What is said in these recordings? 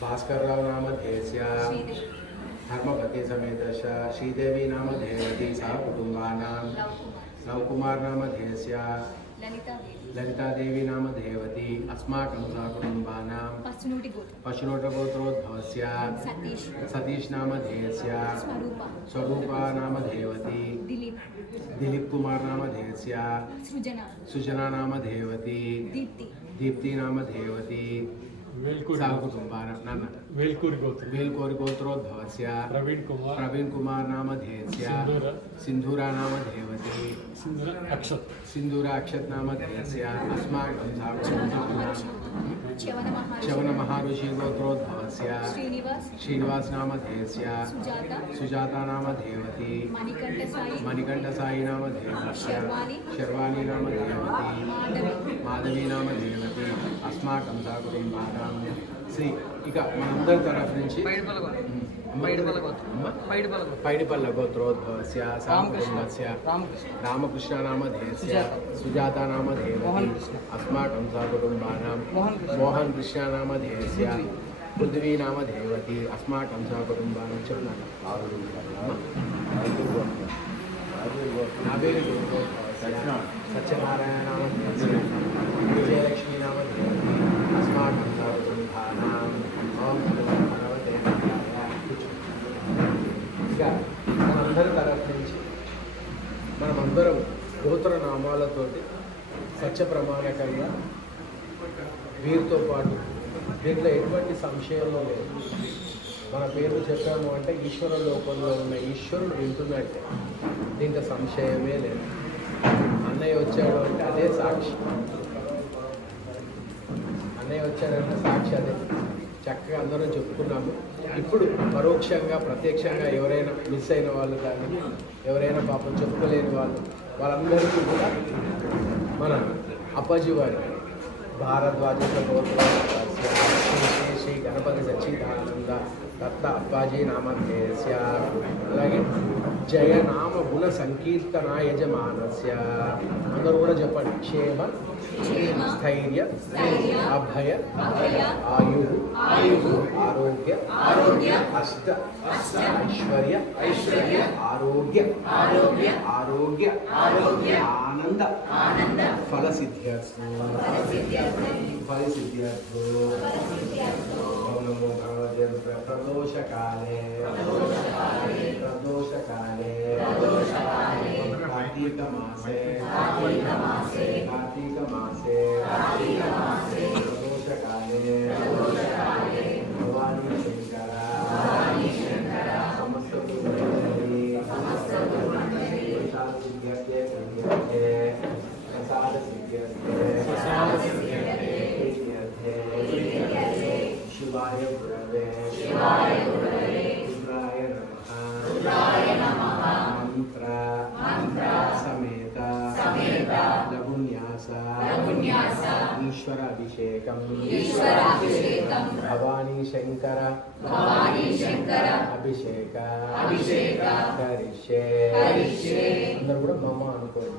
भास्करराव नामधेयस्य धर्मपति समेतस्य श्रीदेवी नामधेयवती सह कुटुम्बानां नवकुमार नामधेयस्य ललितादेवी नामधेयवती अस्माकं सह कुटुम्बानां पशुनोटगोत्रोद्भवस्य सतीश नामधेयस्य स्वरूपा नामधेयवती दिलीप कुमार नामधेयस्य सुजना नामधेयवती दीप्ति नामधेयवती वेल्कूरि गोत्रोद्भवस्य प्रवीण कुमार नामधेयस्य सिंधूरा नामधेयवती सिंधूरा अक्षत नामधेयस्य अस्माकं च्यवन महर्षि गोत्रोद्भवस्य श्रीनिवास नामधेयस्य सुजाता नामधेयवती मणिकंठ साई नामधेयस्य शर्वाणी नामधेयवती माधवी नामधेयवती अस्माकं कुटुंबानां శ్రీ ఇక మనందరి తరఫు నుంచి పైడిపల్ల గోత్రోద్భవస్య సామకుటుంబస్య రామకృష్ణ నామధేయస్య సుజాతా నామధేయవతి అస్మాకం సకుటుంబానాం మోహన్ కృష్ణ నామధేయస్య పృథ్వీ నామధేయవతి అస్మాకం సకుటుంబానాం చెప్తున్నాను సత్యనారాయణ నామధేయస్య విజయలక్ష్మీ నామధేయవతి अस्माकं कुटुम्बानां ఇక మనందరి తరఫు నుంచి మనమందరం గోత్ర నామాలతోటి సత్య ప్రమాణకంగా వీరితో పాటు దీంట్లో ఎటువంటి సంశయంలో లేదు. మన పేరు చెప్పాము అంటే ఈశ్వర లోకంలో ఉన్న ఈశ్వరుడు వింటున్నట్టే, దీంట్లో సంశయమే లేదు. అన్నయ్య వచ్చాడు అంటే అదే సాక్షి, అన్నయ్య వచ్చాడంటే సాక్షి అదే. చక్కగా అందరం చెప్పుకున్నాము. ఇప్పుడు పరోక్షంగా ప్రత్యక్షంగా ఎవరైనా మిస్ అయిన వాళ్ళు కానీ ఎవరైనా పాపం చెప్పుకోలేని వాళ్ళందరికీ కూడా మన అప్పాజీ వారి భారద్వాజ శ్రీ గణపతి సచ్చిదానంద దత్త అప్పాజీ నామధేయస్య అలాగే జయనామ గుణ సంకీర్తన యజమానస్య అందరూ కూడా చెప్పండి. క్షేమ స్థైర్య అభయ ఆయు ఆరోగ్య అష్ట ఐశ్వర్య ఆరోగ్య ఆనంద ఫలసిద్ధ్యర్థో నమో భగవతే ప్రదోషకాలే కార్తీక మాసే ప్రదోషకాలే భవానీ శంకర సమస్త शिवाय गुरवे रुद्राय नमः मंत्र समेत लघुन्यास ईश्वर अभिषेकम भवानी शंकर अभिषेक करिष्ये अंदर కూడా మమ అనుకోండి.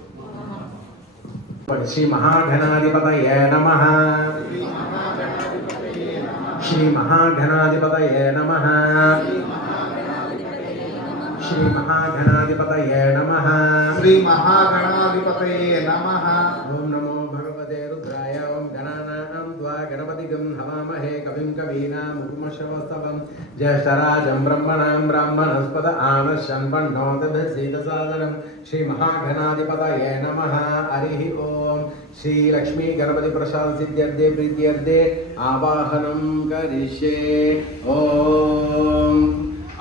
శ్రీ మహాగణాధిపతయే నమః श्री महागणाधिपतये नमः श्री महागणाधिपतये नमः श्री महागणाधिपतये नमः। ओम नमो भगवते रुद्राय। ओम गणानां द्वा गणपतिगं हवामहे कविं कवीनां उपमश्रवस्तवं ज्येष्ठराजं ब्रह्मणां ब्राह्मणस्पद आनश्यन्वन्नोतधसीदसादनं श्री महागणाधिपतये नमः। हरिः ओम श्री लक्ष्मी गणपति प्रसाद सिद्ध्यर्थे प्रीत्यर्थे आवाहनं करिष्ये। ओम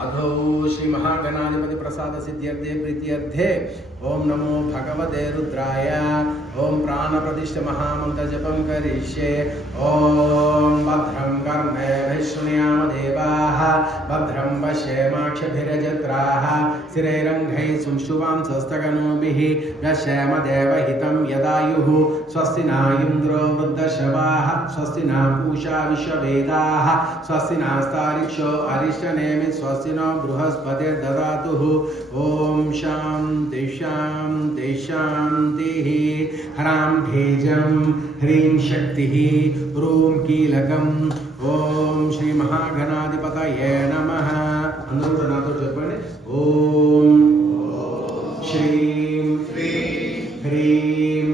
अधो श्री महागणाधिपति प्रसाद सिद्ध्यर्थे प्रीत्यर्थे ओम नमो भगवते रुद्राय। ओम प्राण प्रतिष्ठ महामंत्र जपं करिष्ये। ओम भद्रं कर्णेभिः शृणुयाम देवाः भद्रं पश्येमाक्षभिर्यजत्राः स्थिरैरङ्गैः सुष्ठुवां स्वस्तगणोभिः यशेम देवहितं यदायुः स्वस्ति न इन्द्रो वृद्धश्रवाः वृद्धशवाः स्वस्ति न पूषा विश्ववेदाः स्वस्ति नास्तारिक्षो अरिष्टनेमि स्वस्ति नो बृहस्पतिर्ददातु ॐ शान्ति शान्ति शान्तिः ह्रां ढेजं ह्रीं शक्तिः ह्रूं कीलकम् ॐ श्री महागणाधिपतये नमः అందరూ నాతో చెప్పండి ఓం శ్రీం హ్రీం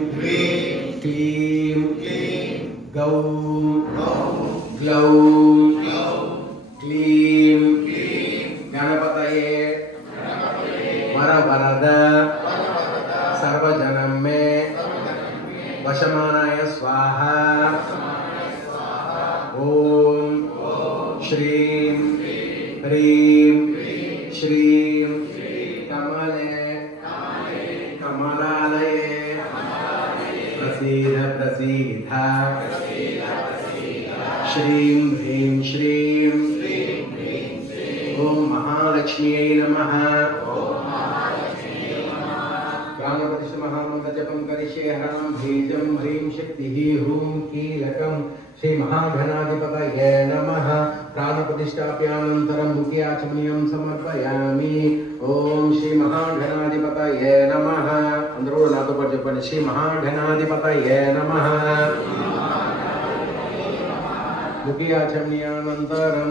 క్లీం గౌం గ్లౌం క్లీం గణపతయే వరవరద సర్వజనం మే వశమానాయ స్వాహ ఓం శ్రీం హ్రీం శ్రీం కమలే కమలాలయే ప్రసీద ప్రసీద శ్రీం హ్రీం శ్రీం ఓం మహాలక్ష్మ్యై నమః ప్రాణప్రతిష్ఠ మహామంత్ర జపం కరిష్యే హరం బీజం హ్రీం శక్తిః హ్రూం కీలకం శ్రీ మహాగణాధిపతయే నమః ప్రాణప్రతిష్ఠాప్యానంతరం ముఖ్య ఆచమనీయం సమర్పయామి ఓం శ్రీ మహాగణాధిపతయే నమః అందరూ నాతో పాటు చెప్పండి శ్రీ మహాగణాధిపతయే నమః ముఖ్యాచమనీయానంతరం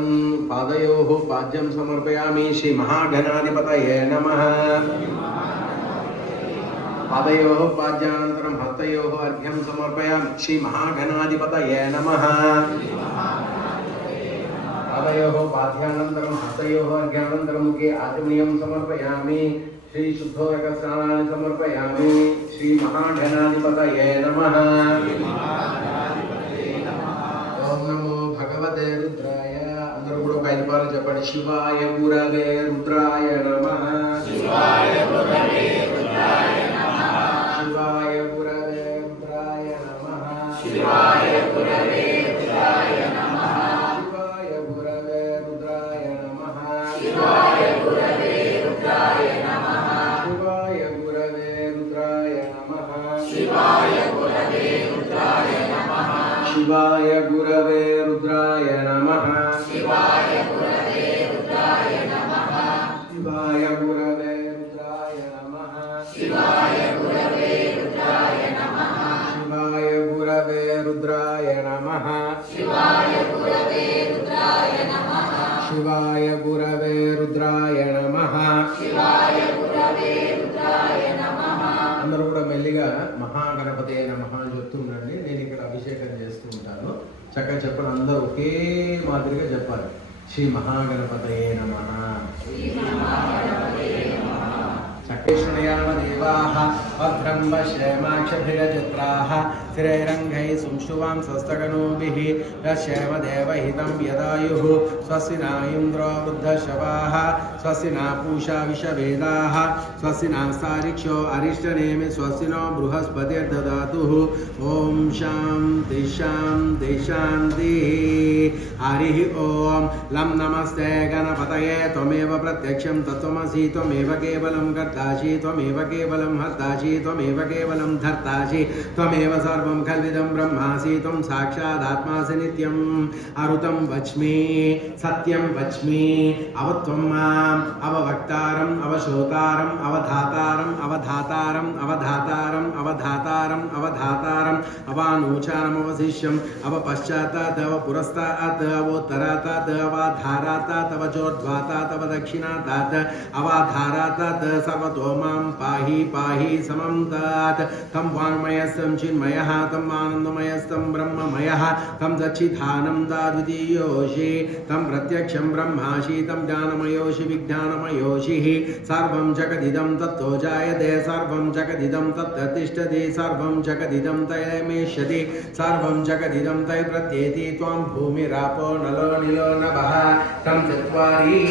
పాదయోః పాద్యం సమర్పయామి శ్రీ మహాగణాధిపతయే నమః పాదయోః పాద్యానంతరం హస్తయోః అర్ఘ్యం సమర్పయామి శ్రీ మహాగణాధిపతయే నమః పాదయోః పాద్యానంతరం హస్తయోః అర్ఘ్యానంతరం ముఖే ఆచమనీయం సమర్పయామి శ్రీ శుద్ధోదక స్నానాన్ని సమర్పయామి శ్రీ మహాగణాధిపతయే నమః ఓం నమో భగవతే రుద్రాయ అందరూ కూడా ఒక 5 పాలు చెప్పండి శివాయ గురవే రుద్రాయ నమః శివాయ గురవే రుద్రాయ నమః శివాయ గురవే రుద్రాయ నమః శివాయ గురవే రుద్రాయ నమః శివాయ గురవే రుద్రాయ నమః శివాయ గురవే రుద్రాయ నమః శివాయ గురవే రుద్రాయ నమః శివాయ గురవే రుద్రాయ నమః శివాయ గురవే రుద్రాయ నమః శివాయ గురవే రుద్రాయ నమః శివాయ గురవే రుద్రాయ నమః శివాయ గురవే రుద్రాయ నమః శివాయ గురవే రుద్రాయ నమః శివాయ గురవే రుద్రాయ నమః శివాయ గురవే రుద్రాయ నమః శివాయ గురవే రుద్రాయ నమః అందరూ కూడా మెల్లిగా మహాగణపతే నమః అని చెప్తుండండి నేను ఇక్కడ అభిషేకం చేస్తూ ఉంటాను చక్కగా చెప్పండి అందరూ ఒకే మాదిరిగా చెప్పాలి శ్రీ మహాగణపతయే నమః చక్రేష్ణయామదేవాః భద్రం పశ్యేమాక్షభిరచిత్రాః స్థిరైరంగైः సంశువాం స్వస్తగనోభిः యశ్యేమదేవహితం యదాయుः స్వస్తి న ఇంద్రో వృద్ధశవాः స్వస్తి న పూషా విశ్వవేదాः స్వస్తి నాస్తారిక్షో అరిష్టనేమి స్వస్తి నో బృహస్పతిర్దదాతు ఓం శాంతి శాంతి శాంతి హరి ఓం లం నమస్తే గణపతయే త్వమేవ ప్రత్యక్షం తత్వమసి త్వమేవ కేవలం కర్తాసి త్వమేవ కేవలం హర్తాసి త్వమేవ కేవలం ధర్తాసి త్వమేవ సర్వం కల్విదం బ్రహ్మాసి త్వం సాక్షాదాత్మాసి నిత్యం అరుతం వచ్మి సత్యం వచ్మి అవత్వం మాం అవవక్తారం అవశోతారం అవధాతారం అవధాతారం అవధాతారం అవధాతారం అవధాతారం అవానూచానం అవశిష్యం అవపశ్చాతాత్ అవపురస్తాత్ అవోత్తరాతాత్ అవాధారాతాత్ అవచోర్ధ్వాతాత్ అవదక్షిణాతాత్ అవాధారాతాత్ సర్వతో మాం పాహి పాహి సమం తాత్ తం వాङ्मयस्तं चिन्मयः तं आनन्दमयस्तं ब्रह्ममयः तं सच्चिदानन्दाद्वितीयोषि तं प्रत्यक्षं ब्रह्मासि तं ज्ञानमयोषि विज्ञानमयोषिः सर्वं जगदिदं तत्तो जायते सर्वं जगदिदं तत्र तिष्ठति सर्वं जगदिदं तयमेष्यति सर्वं जगदिदं तय प्रत्येति त्वं भूमिरापो नलो निलो नभः तं चत्वारि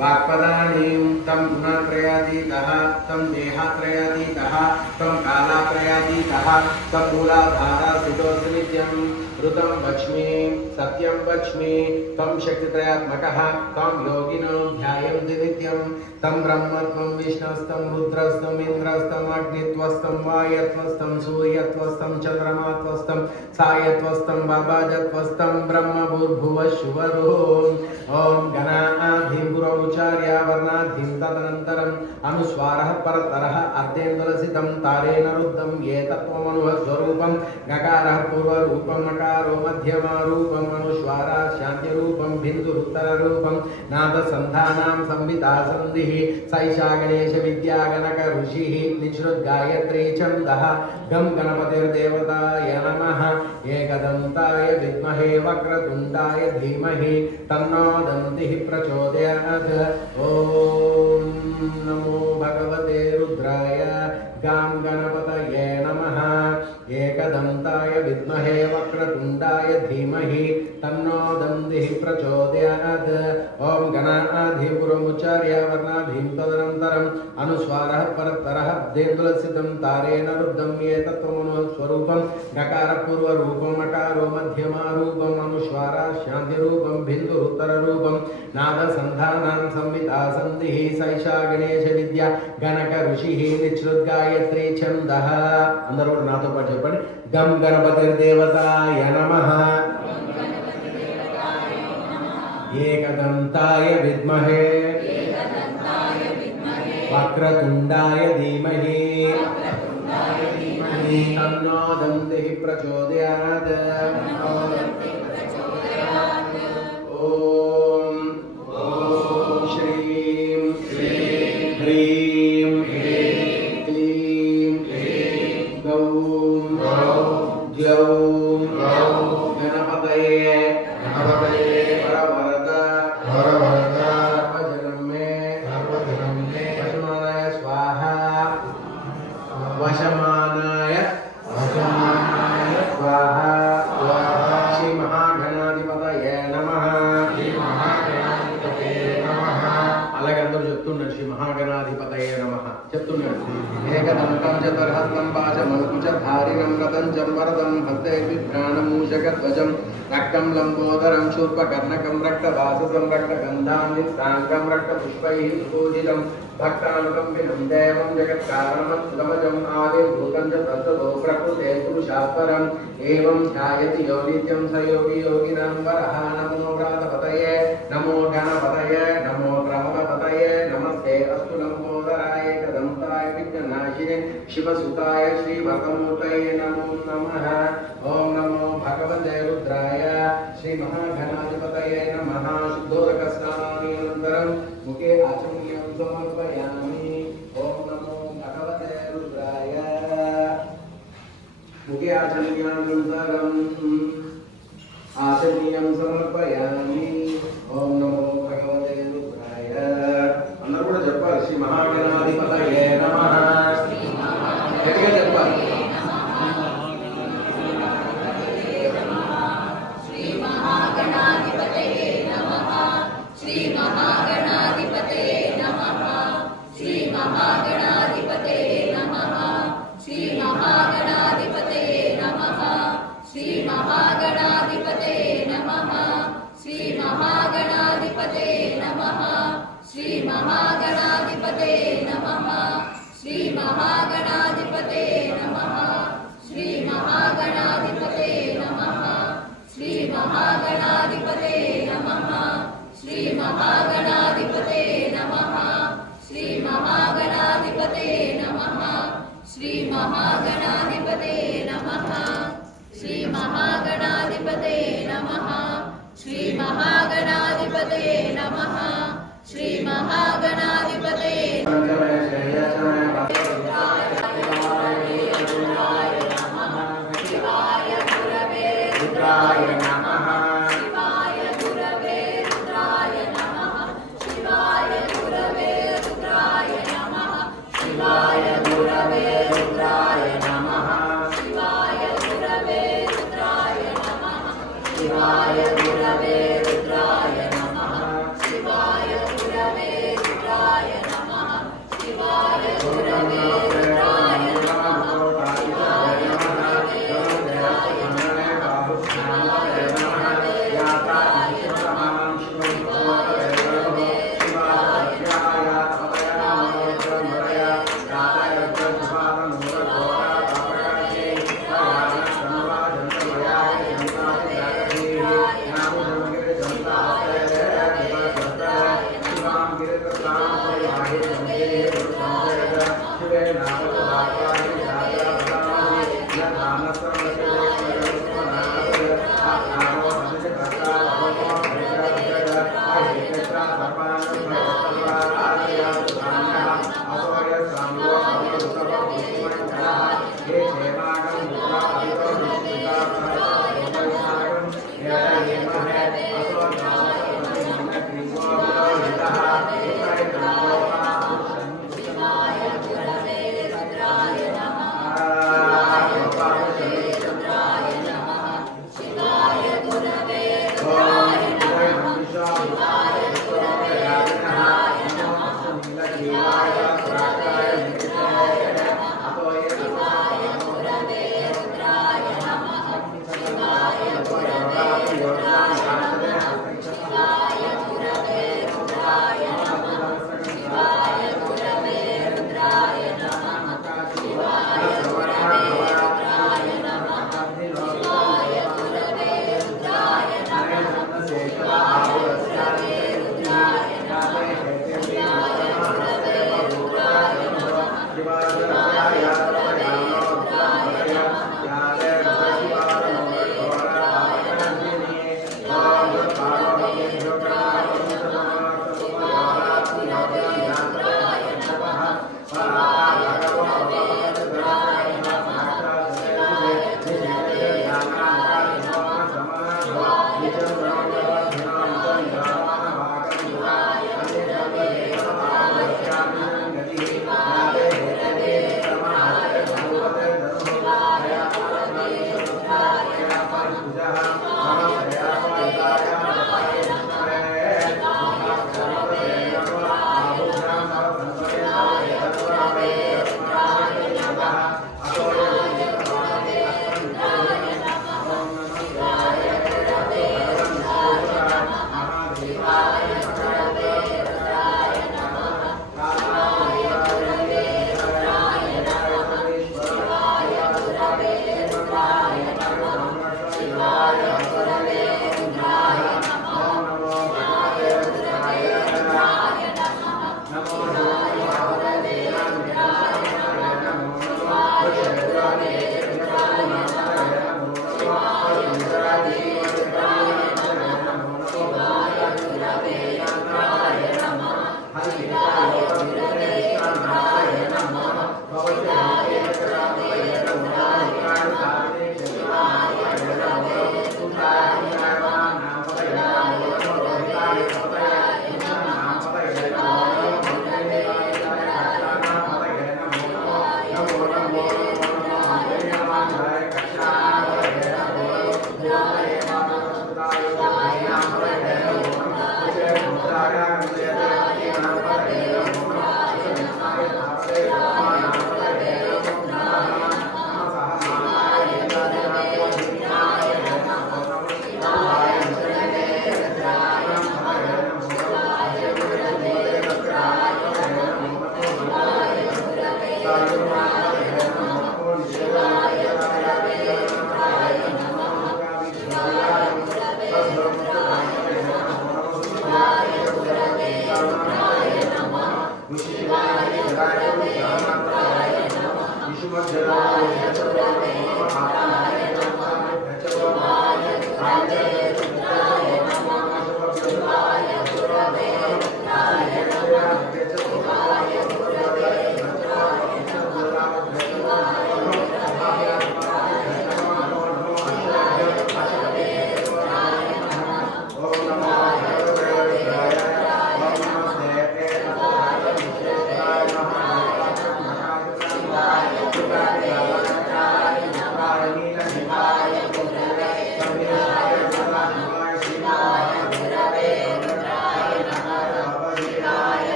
वाक्पदानि तं गुणत्रयातीतः तं देहात्रयातीतः तं कालात्रयातीतः तं मूलाधारा स्थितोऽस्ति नित्यं ऋतं वच्मि सत्यं वच्मि त्वं शक्तित्रयात्मकः त्वं योगिनो ध्यायन्ति नित्यं तं ब्रह्मत्वं विष्णुस्तं रुद्रस्तं इन्द्रस्तं अग्नित्वस्तं वायत्वस्तं सूर्यत्वस्तं चन्द्रमात्वस्तं सायत्वस्तं बाबाजत्वस्तं ब्रह्मभूर्भुवः ॐ गणाधिं पुरमुचार्य वर्णाधिं तदनन्तरम् अनुस्वारः परतरः अर्धेन्दुलसितं तारेण रुद्धं ये तत्त्वमनुभवस्वरूपं गकारः पूर्वरूपं नकारो मध्यमारूपम् अनुस्वारः शान्तिरूपं बिन्दुरुत्तररूपं नादसन्धानां संविता सन्धिः सैषा गणेशविद्यागणक ऋषिः निःसृद्गायत्री छन्दः गं गणपतिर्देवताय नमः एकदन्ताय विद्महे वक्रतुण्डाय धीमहि तन्नो दन्तिः प्रचोदयात् ॐ नमो भगवते रुद्राय गां गणपतये नमः एकदन्ताय विद्महे वक्रतुण्डाय धीमहि तन्नो दन्तिः प्रचोदयात् ॐ गणाधिपुरमुचार्य वर्णाधिं तदनन्तरम् अनुस्वारः परतरः अर्धेन्दुलसितं तारेण रुद्धं ये तत्त्वमनुभवस्वरूपं गकारपूर्वरूपं नकारो मध्यमारूपम् अनुस्वारः शान्तिरूपं बिन्दुरुत्तररूपं नादसन्धानां संविता सन्धिः सैषा गणेशविद्या गणक ऋषिः निःसृद्गायत्री छन्दः అందరూ కూడా నాతో పాటు చెప్పండి గం గణపతిర్దేవతాయ నమః ఏకదంతాయ విద్మహే వక్రతుండాయ ధీమహి తన్నో దంతిః ప్రచోదయాత్ ఓం శ్రీం హ్రీం క్లీం గౌం గ్లౌం గణపతయే వరవరద సర్వజనం మే వశమానాయ స్వాహ వశమానాయ స్వాహ శ్రీ మహాగణాధిపతయే నమః అలాగే అందరూ చెప్తున్నారు శ్రీ మహాగణాధిపతయే నమః చెప్తున్నాడు ఏకదంతం చతుర్హస్తం పాశమంకుశధారిణం రతంచం వరదం హస్తే బిభ్రాణమూషకధ్వజం రక్తం లంబోదరం శూర్పకర్ణకం రక్తవాససం రక్తగంధాం నిస్తాంగం రక్తపుష్పైః పూజితం భక్తానుకంపినం దేవం జగత్కారణమద్భుతమజం ఆదిర్భూతం చ తత్తో ప్రకృతే పురుషాత్పరం ఏవం ధ్యాయతి యో నిత్యం స యోగి యోగినాం వరః నమో వ్రాతపతయే నమో గణపతయే నమో గ్రహపతయే నమస్తే అస్తు లంబోదరాయ ఏకదంతాయ విఘ్ననాశినే శివసుతాయ శ్రీవరదమూర్తయే నమో నమః ఓం నమో భగవతే రుద్రాయ శ్రీ మహాగణాధిపతయే నమః శుద్ధోదక స్నానానంతరం ముఖే ఆచమనీయం సమర్పయామి ఓం నమో భగవతే రుద్రాయ ముఖే ఆచమనీయానంతరం ఆచమనీయం సమర్పయామి ఓం నమో భగవతే రుద్రాయ అందరూ కూడా చెప్పాలి శ్రీ మహాగణాధిపతయే నమః గట్టిగా చెప్పాలి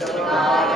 शिवाय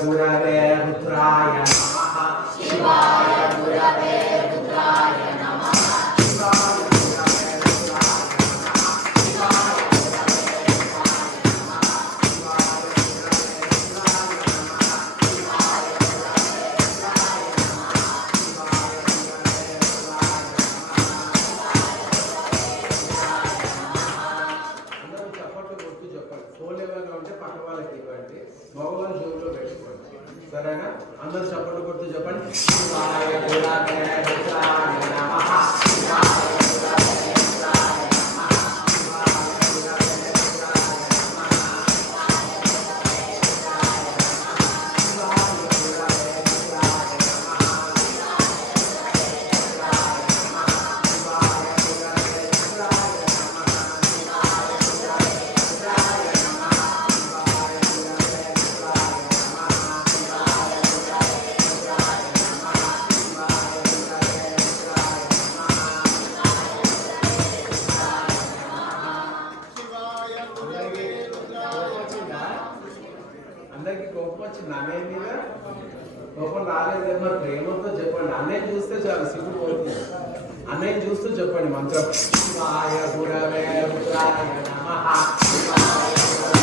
गुरवे रुद्राय नमः शिवाय गुरवे रुद्राय नमः शिवाय गुरवे रुद्राय సరేనా అందరూ చప్పట్లు కొడుతూ చెప్పండి శివాయ గురవే రుద్రాయ నమః శివాయ గురవే రుద్రాయ నమః శివాయ గురవే రుద్రాయ నమః శివాయ గురవే రుద్రాయ అందరికి కోపం వచ్చింది అన్నయ్య మీద కోపం రాలేదు మరి ప్రేమతో చెప్పండి అన్నయ్య చూస్తే చాలు సిగ్గుపోతుంది అన్నయ్య చూస్తూ చెప్పండి మంత్రం శివాయ గురవే రుద్రాయ నమః శివాయ గురవే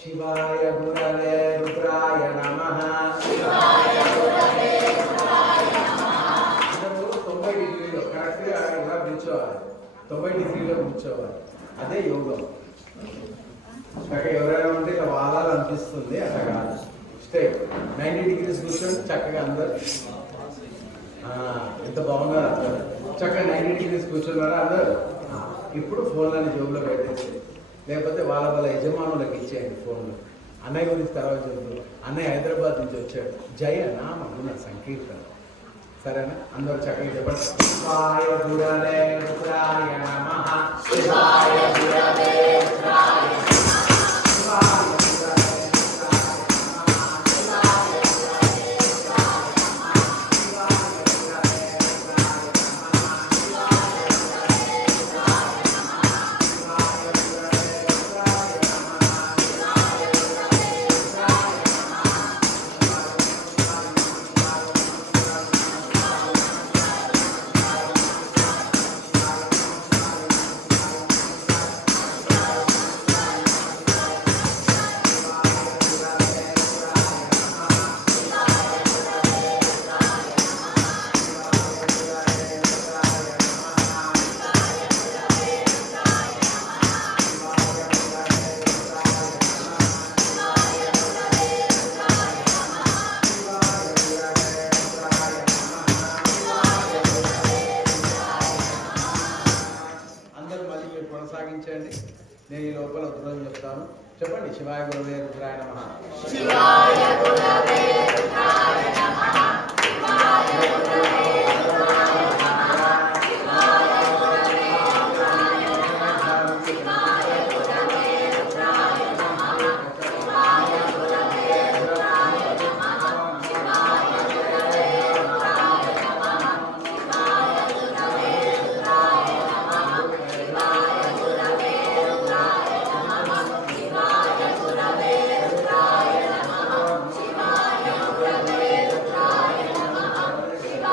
శివాయ గురవే రుద్రాయ నమః. అందరూ 90 డిగ్రీలో కరెక్ట్గా ఇలా కూర్చోవాలి. 90 డిగ్రీలో కూర్చోవాలి. అదే యోగం. అక్కడ ఎవరైనా ఉంటే ఇలా వాదాలు అనిపిస్తుంది, అట్లా కాదు. స్ట్రైట్ 90 డిగ్రీస్ కూర్చోండి చక్కగా అందరు. ఎంత బాగున్నారు అందరు. చక్కగా 90 డిగ్రీస్ కూర్చున్నారా అందరు. ఇప్పుడు ఫోన్లని జోబులో పెట్టేసి, లేకపోతే వాళ్ళ యజమానులకు ఇచ్చేయండి ఫోన్లు. అన్నయ్య గురించి తర్వాత చెబుతారు. అన్నయ్య హైదరాబాద్ నుంచి వచ్చాడు. జయ నామగుణ సంకీర్తన. సరేనా? అందరూ చక్కగా చెప్పండి. శివాయ గురవే రుద్రాయ నమః. శివాయ గురవే రుద్రాయ నమః. శివాయ గురవే రుద్రాయ నమః. శివాయ గురవే రుద్రాయ నమః. శివాయ గురవే రుద్రాయ నమః. శివాయ గురవే రుద్రాయ నమః. శివాయ గురవే రుద్రాయ నమః. శివాయ గురవే రుద్రాయ అందరూ మళ్ళీ మీరు కొనసాగించండి. నేను ఈ లోపల ఉత్తరం చెప్తాను. చెప్పండి. శివాయ గురవే రుద్రాయ నమః. శివాయ గురవే రుద్రాయ నమః. శివాయ గురవే రుద్రాయ నమః. శివాయ గురవే రుద్రాయ నమః. శివాయ గురవే రుద్రాయ నమః. శివాయ గురవే రుద్రాయ నమః. శివాయ గురవే రుద్రాయ నమః. శివాయ గురవే రుద్రాయ నమః. శివాయ గురవే రుద్రాయ నమః. శివాయ గురవే రుద్రాయ నమః. శివాయ గురవే రుద్రాయ నమః. శివాయ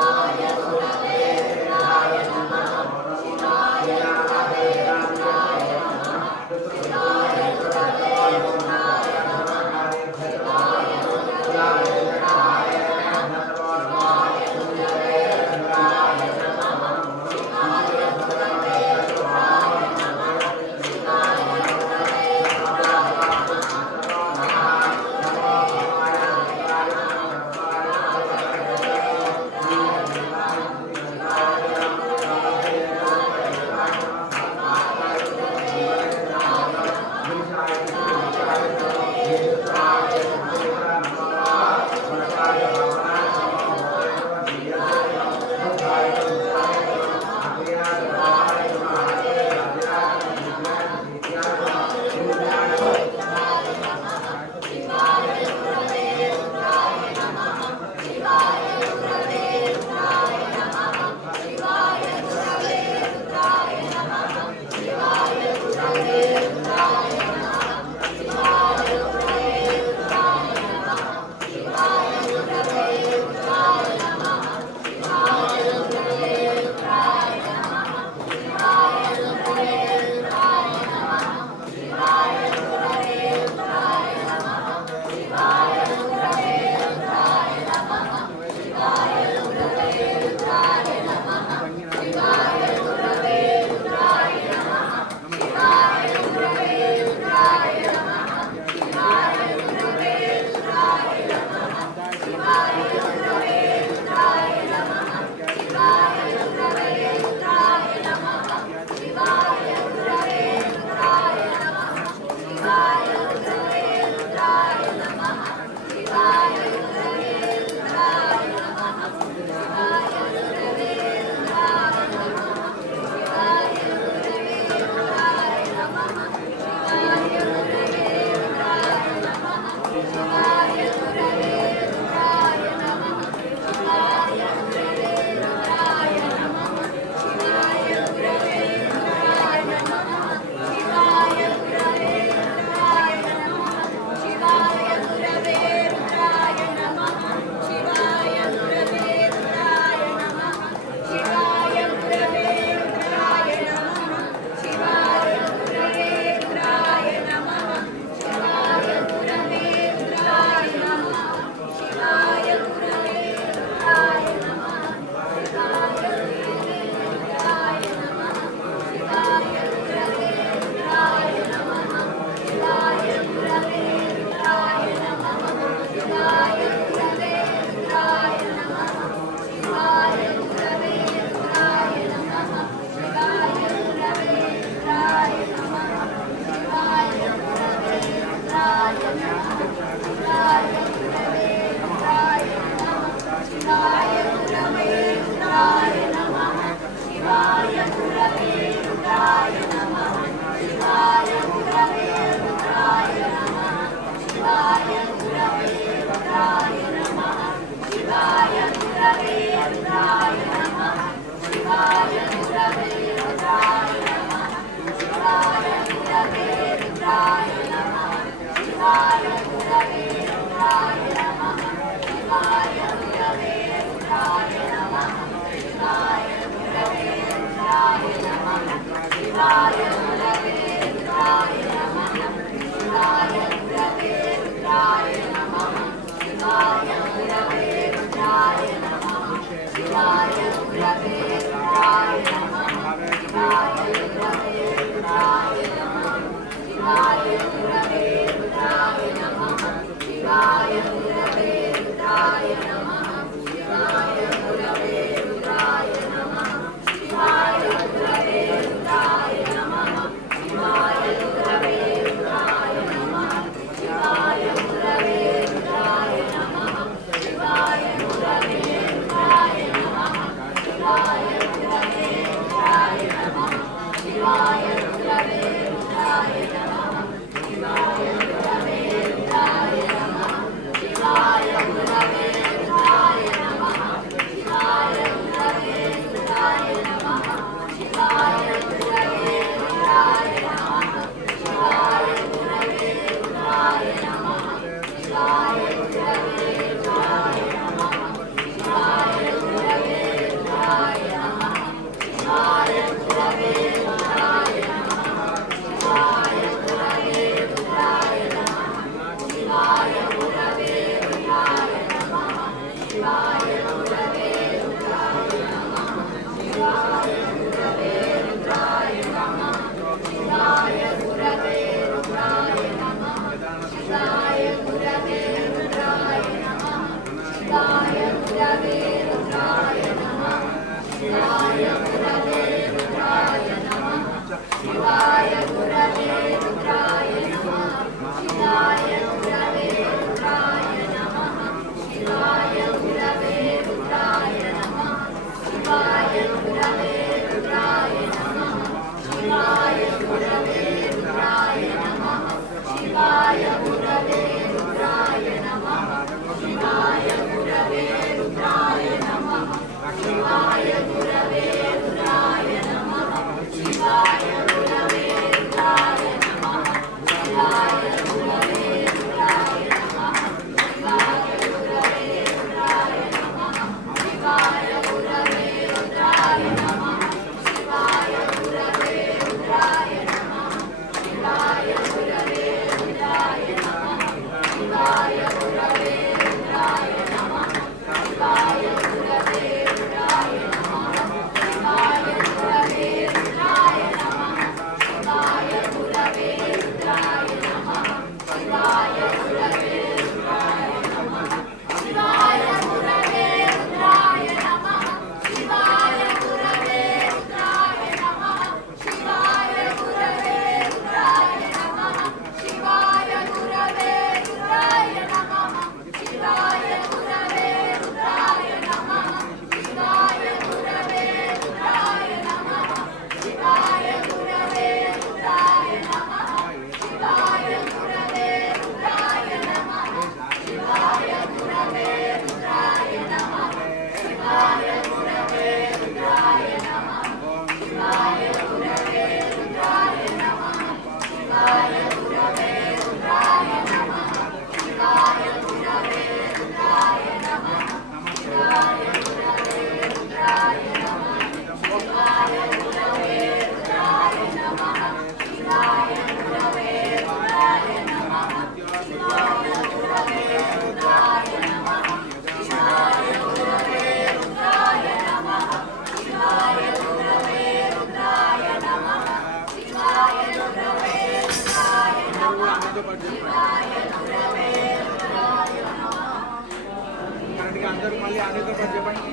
అందరూ మళ్ళీ అనేక చెప్పండి.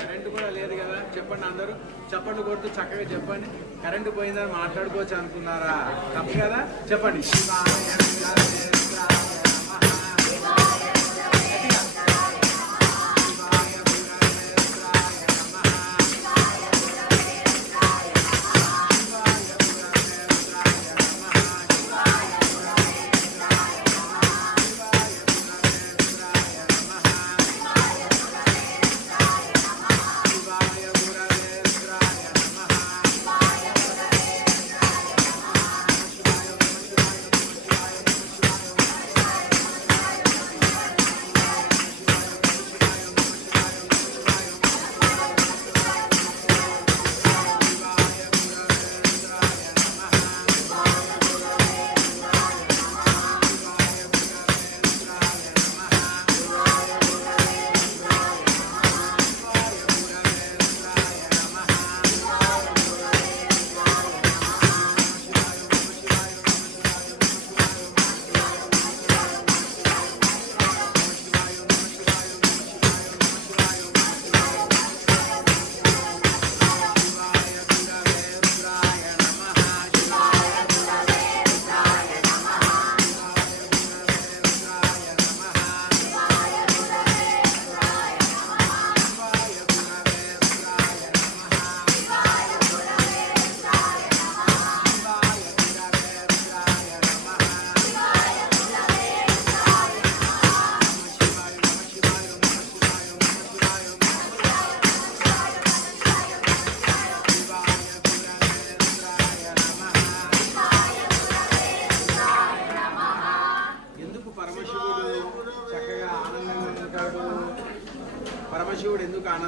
కరెంటు కూడా లేదు కదా, చెప్పండి అందరూ చప్పట్లు కొడుతూ చక్కగా చెప్పండి. కరెంటు పోయిందని మాట్లాడుకోవచ్చు అనుకున్నారా? తప్పు కదా, చెప్పండి.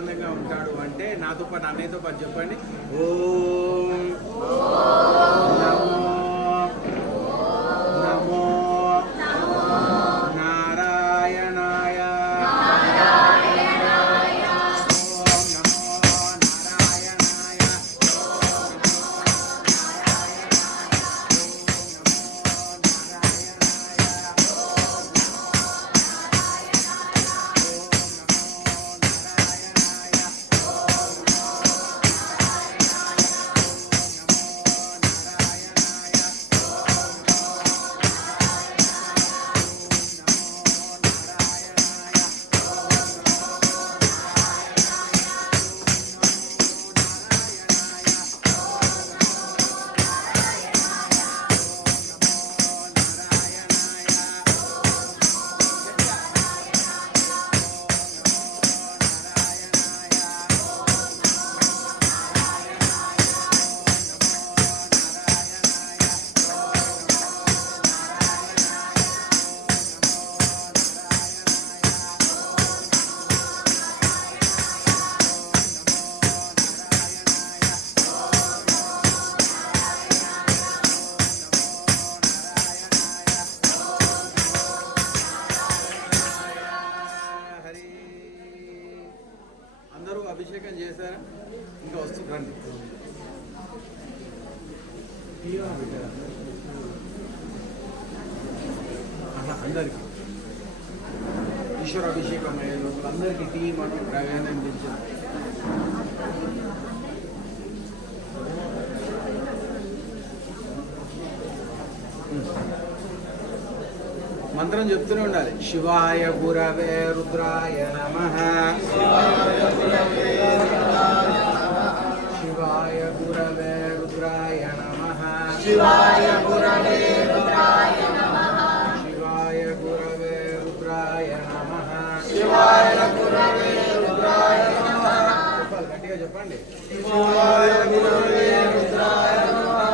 ఆనందంగా ఉంటాడు అంటే నాతో పాటు అన్నయ్యతో పాటు చెప్పండి. ఓం నమో నమో నారాయణాయ. ఓం నమో నారాయణాయ. హరి. అందరూ అభిషేకం చేశారా? ఇంకా వస్తుందండి. అందరికి ఈశ్వర అభిషేకం అయ్యే లోపల అందరికీ టీ మనం ప్రయాణం చేశాం. మంత్రం చెప్తూనే ఉండాలి. శివాయ గురవే రుద్రాయ నమః. శివాయ గురవే రుద్రాయ నమః. శివాయ గురవే రుద్రాయ నమః. శివాయ గురవే రుద్రాయ నమః. శివాయ గురవే రుద్రాయ నమః. చెప్పాలి, గట్టిగా చెప్పండి. శివాయ గురవే రుద్రాయ నమః.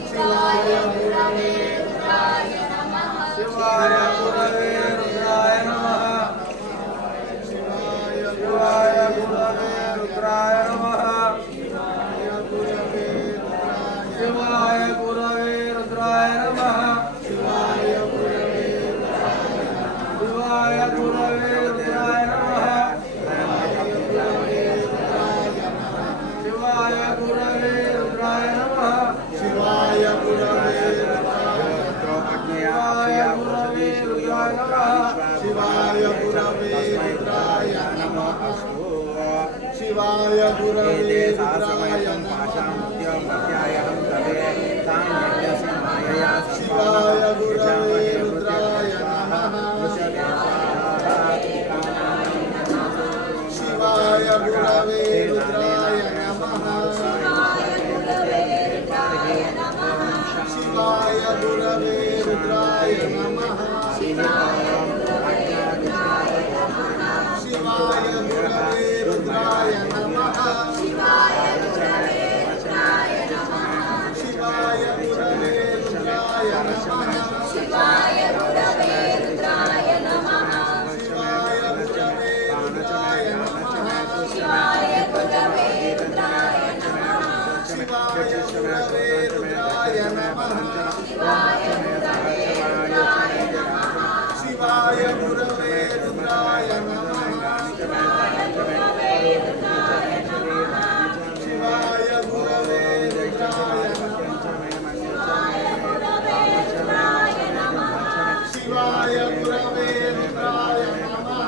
శివాయ గురవే రుద్రాయ నమః. శివాయ గురవే రుద్రాయ నమః. శివాయ గురవే రుద్రాయ నమః. శివాయ గురవే రుద్రాయ నమః. శివాయ గురవే శివాయ గురవే రుద్రాయ నమః. శివాయ గురవే రుద్రాయ నమః. శివాయ గురవే శివాయ గురవే రుద్రాయ నమః. శివాయ గురవే రుద్రాయ నమః. శివాయ గురవే రుద్రాయ నమః. శివాయ గురవే రుద్రాయ నమః. శివాయ గురవే రుద్రాయ నమః. శివాయ గురవే రుద్రాయ నమః. శివాయ గురవే రుద్రాయ నమః. శివాయ గురవే రుద్రాయ నమః. శివాయ గురవే రుద్రాయ నమః. శివాయ గురవే రుద్రాయ నమః. శివాయ గురవే రుద్రాయ నమః. శివాయ గురవే రుద్రాయ నమః. శివాయ గురవే రుద్రాయ నమః. శివాయ గురవే రుద్రాయ నమః. శివాయ గురవే రుద్రాయ నమః. శివాయ గురవే రుద్రాయ నమః.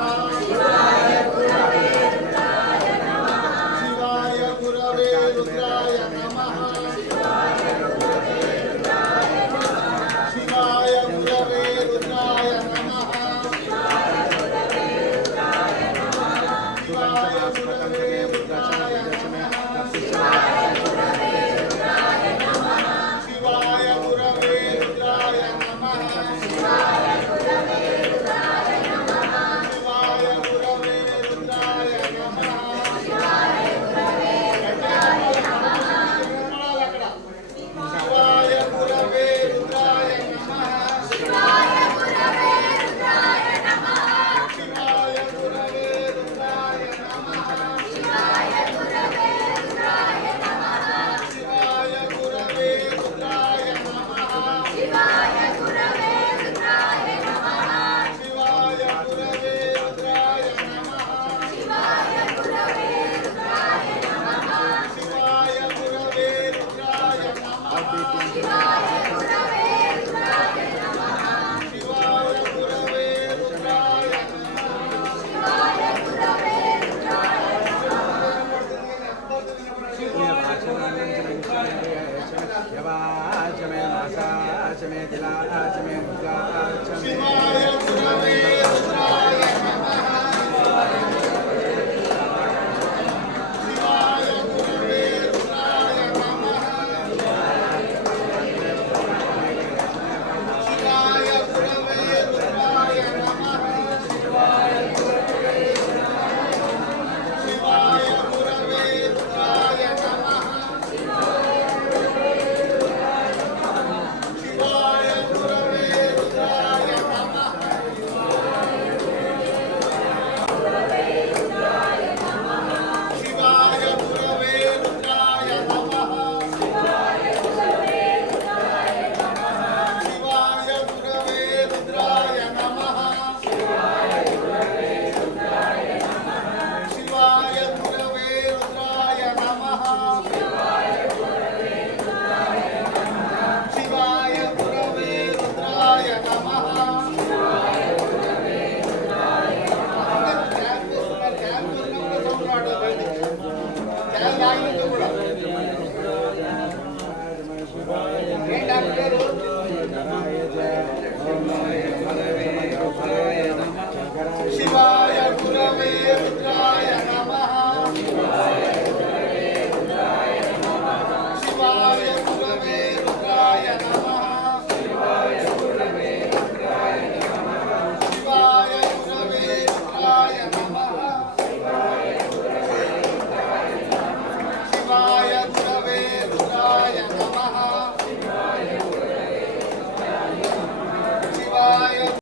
శివాయ గురవే రుద్రాయ నమః. శివాయ గురవే రుద్రాయ నమః. యవాచమే మాసాచమే తిలాచమే ముద్రాచమే శివాయ గురవే రుద్రాయ శివాయ గురవే రుద్రాయ శివాయ గురవే రుద్రాయ శివాయ గురవే రుద్రాయ శివాయ గురవే రుద్రాయ శివాయ గురవే రుద్రాయ శివాయ గురవే రుద్రాయ శివాయ గురవే రుద్రాయ శివాయ గురవే రుద్రాయ శివాయ గురవే రుద్రాయ కూడా